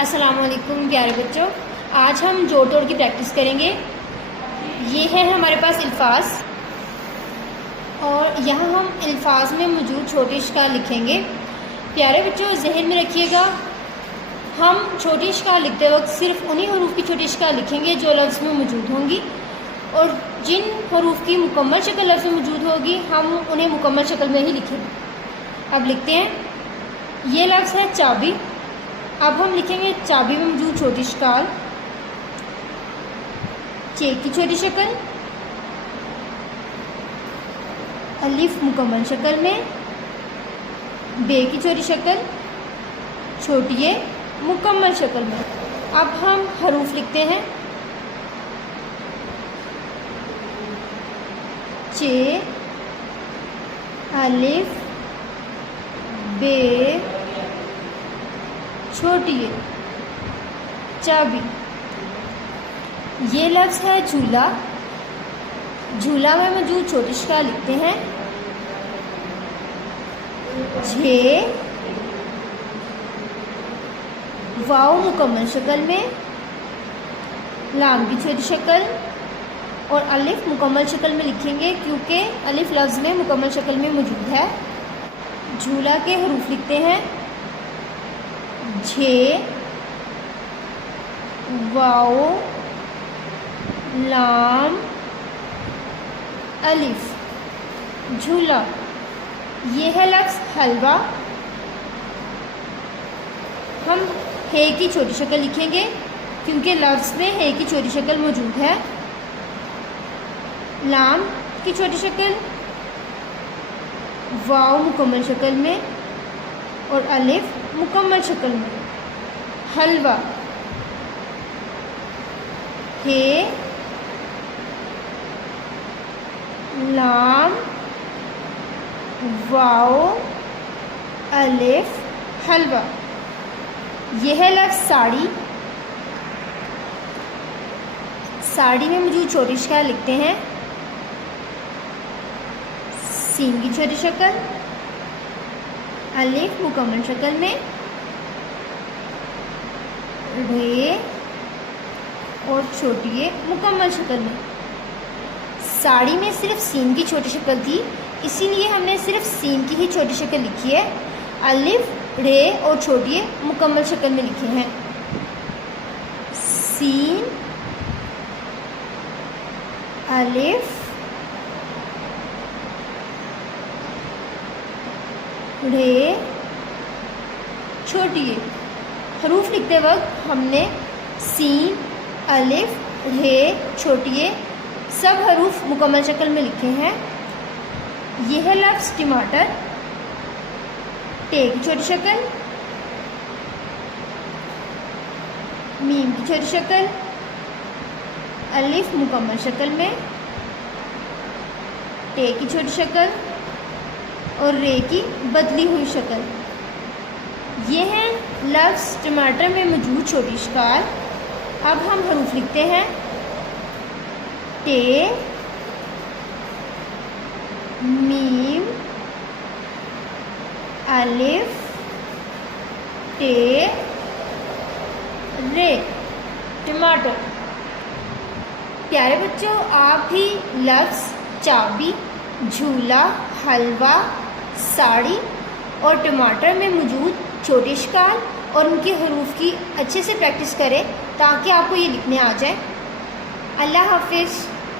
अस्सलामुअलैकुम प्यारे बच्चों, आज हम जोड़ तोड़ की प्रैक्टिस करेंगे। ये है हमारे पास अल्फाज और यहाँ हम अल्फाज में मौजूद छोटे इश्काल लिखेंगे। प्यारे बच्चों जहन में रखिएगा, हम छोटे इश्काल लिखते वक्त सिर्फ उन्हीं हरूफ की छोटे इश्काल लिखेंगे जो लफ्ज़ में मौजूद होंगी, और जिन हरूफ की मुकम्मल शक्ल लफ्ज़ में मौजूद होगी हम उन्हें मुकम्मल शक्ल में ही लिखेंगे। अब लिखते हैं, ये लफ्ज़ है चाबी। अब हम लिखेंगे चाबी में मौजूद छोटी इश्काल, चे की छोटी शक्ल, अलिफ मुकम्मल शक्ल में, बे की छोटी शक्ल, छोटी ए मुकम्मल शक्ल में। अब हम हरूफ लिखते हैं, चे, अलिफ, बे, छोटी है चाबी। ये लफ्ज़ है झूला। झूला में मौजूद छोटी इश्काल लिखते हैं, झे, वाव मुकम्मल शक्ल में, लाम की छोटी शक्ल और अलिफ मुकम्मल शक्ल में लिखेंगे क्योंकि अलिफ लफ्ज़ में मुकम्मल शक्ल में मौजूद है। झूला के हरूफ लिखते हैं, झे, वाओ, लाम, अलिफ, झूला। ये है लफ्ज़ हलवा। हम हे की छोटी शक्ल लिखेंगे क्योंकि लफ्ज़ में हे की छोटी शक्ल मौजूद है। लाम की छोटी शक्ल, वाओ मुकम्मल शक्ल में और अलिफ मुकम्मल शक्ल में। हलवा, हे, लाम, वाओ, अलिफ, हलवा। यह है लफ्ज़ साड़ी। साड़ी में मौजूद छोटी इश्काल लिखते हैं, सीन की छोटी शक्ल, अलिफ मुकम्मल शक्ल में, रे और छोटी ए मुकम्मल शक्ल में। साड़ी में सिर्फ सीन की छोटी शक्ल थी, इसीलिए हमने सिर्फ सीन की ही छोटी शक्ल लिखी है। अलिफ, रे और छोटी ए मुकम्मल शक्ल में लिखे हैं। सीन, अलिफ, रे, छोटी ए। हरूफ लिखते वक्त हमने सीन, अलिफ, रे, छोटी ए सब हरूफ मुकम्मल शक्ल में लिखे हैं। यह है लफ्ज़ टमाटर। टे की छोटी शक्ल, मीम की छोटी शक्ल, अलिफ मुकम्मल शक्ल में, टे की छोटी शक्ल और रे की बदली हुई शक्ल। ये है लफ्ज़ टमाटर में मौजूद छोटी इश्काल। अब हम हरूफ लिखते हैं, टे, मीम, अलिफ, टे, रे, टमाटर। प्यारे बच्चों, आप भी लफ्ज़ चाबी, झूला, हलवा, साड़ी और टमाटर में मौजूद छोटे इश्काल और उनके हरूफ की अच्छे से प्रैक्टिस करें ताकि आपको ये लिखने आ जाए। अल्लाह हाफिज़।